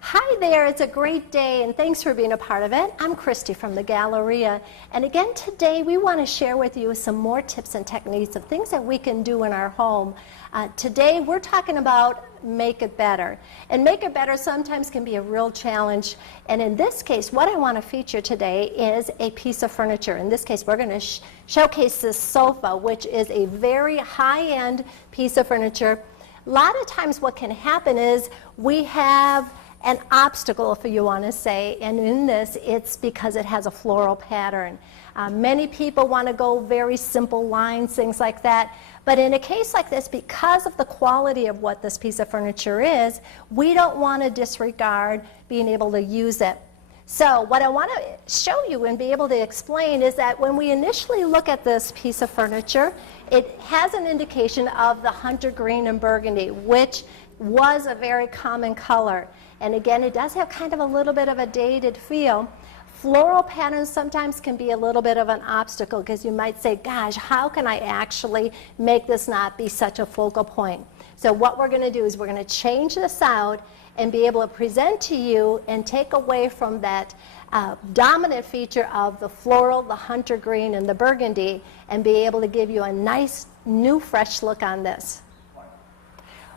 Hi there, it's a great day and thanks for being a part of it. I'm Christie from the Galleria, and again today we want to share with you some more tips and techniques of things that we can do in our home. Today we're talking about make it better, and make it better sometimes can be a real challenge, and in this case what I want to feature today is a piece of furniture. In this case we're going to showcase this sofa, which is a very high-end piece of furniture. A lot of times what can happen is we have an obstacle, if you want to say, and in this it's because it has a floral pattern. Many people want to go very simple lines, things like that, but in a case like this, because of the quality of what this piece of furniture is, we don't want to disregard being able to use it. So what I want to show you and be able to explain is that when we initially look at this piece of furniture, it has an indication of the hunter green and burgundy, which was a very common color. And again, it does have kind of a little bit of a dated feel. Floral patterns sometimes can be a little bit of an obstacle because you might say, gosh, how can I actually make this not be such a focal point? So what we're going to do is we're going to change this out and be able to present to you and take away from that dominant feature of the floral, the hunter green, and the burgundy, and be able to give you a nice, new, fresh look on this.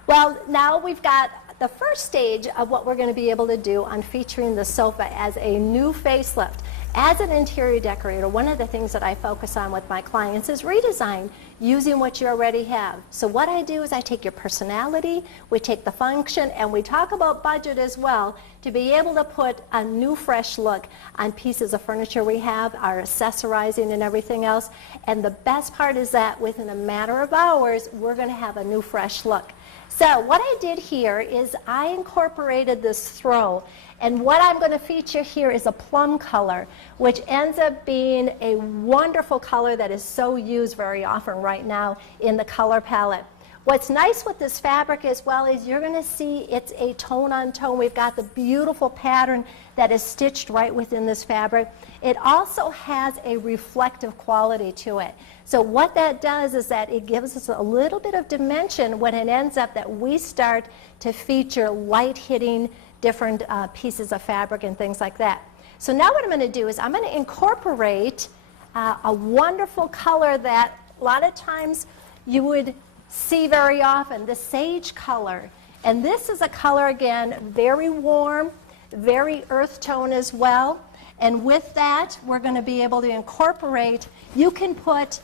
Well, now we've got the first stage of what we're going to be able to do on featuring the sofa as a new facelift. As an interior decorator, one of the things that I focus on with my clients is redesign using what you already have. So what I do is I take your personality, we take the function, and we talk about budget as well to be able to put a new fresh look on pieces of furniture we have, our accessorizing and everything else. And the best part is that within a matter of hours, we're going to have a new fresh look. So what I did here is I incorporated this throw, and what I'm going to feature here is a plum color, which ends up being a wonderful color that is so used very often right now in the color palette. What's nice with this fabric as well is you're going to see it's a tone on tone. We've got the beautiful pattern that is stitched right within this fabric. It also has a reflective quality to it. So what that does is that it gives us a little bit of dimension when it ends up that we start to feature light hitting different pieces of fabric and things like that. So now what I'm going to do is I'm going to incorporate a wonderful color that a lot of times you would see very often, the sage color. And this is a color, again, very warm, very earth tone as well. And with that, we're going to be able to incorporate, you can put,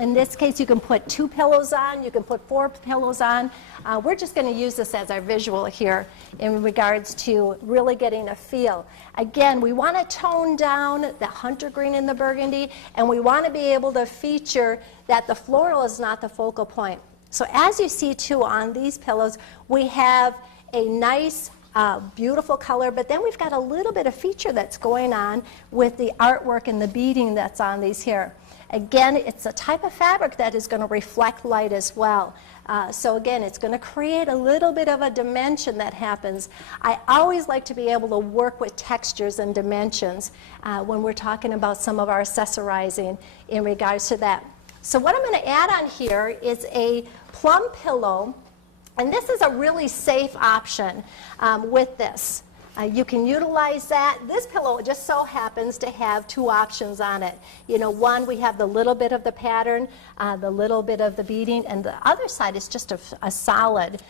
in this case, you can put 2 pillows on, you can put 4 pillows on. We're just going to use this as our visual here in regards to really getting a feel. Again, we want to tone down the hunter green and the burgundy, and we want to be able to feature that the floral is not the focal point. So as you see too on these pillows, we have a nice beautiful color, but then we've got a little bit of feature that's going on with the artwork and the beading that's on these here. Again, it's a type of fabric that is going to reflect light as well. So again, it's going to create a little bit of a dimension that happens. I always like to be able to work with textures and dimensions when we're talking about some of our accessorizing in regards to that. So what I'm going to add on here is a plum pillow, and this is a really safe option with this. You can utilize that. This pillow just so happens to have 2 options on it. You know, one, we have the little bit of the pattern, the little bit of the beading, and the other side is just a solid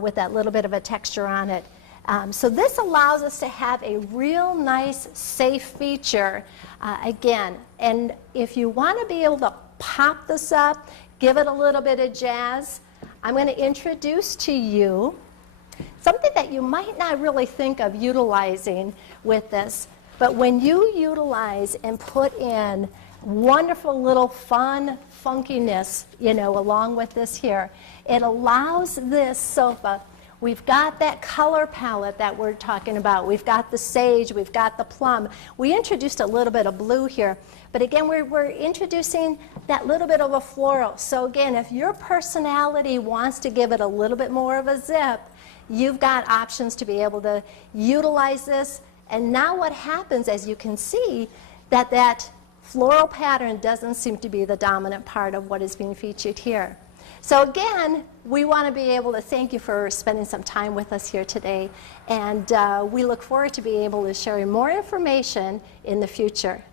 with that little bit of a texture on it. So this allows us to have a real nice, safe feature again. And if you want to be able to pop this up, give it a little bit of jazz, I'm going to introduce to you something that you might not really think of utilizing with this, but when you utilize and put in wonderful little fun funkiness, you know, along with this here, it allows this sofa. We've got that color palette that we're talking about. We've got the sage, we've got the plum. We introduced a little bit of blue here, but again, we're introducing that little bit of a floral. So again, if your personality wants to give it a little bit more of a zip, you've got options to be able to utilize this. And now what happens, as you can see, that floral pattern doesn't seem to be the dominant part of what is being featured here. So again, we want to be able to thank you for spending some time with us here today, and we look forward to being able to share more information in the future.